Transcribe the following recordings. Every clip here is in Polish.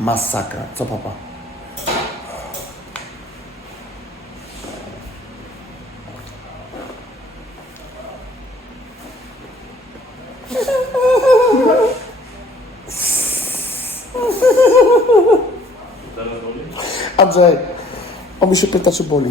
Masakra. Co papa? Andrzej, on mi się pyta, czy boli.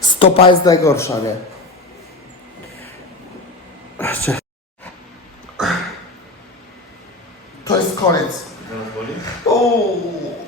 Stopa jest najgorsza, nie? To jest koniec. Uuu.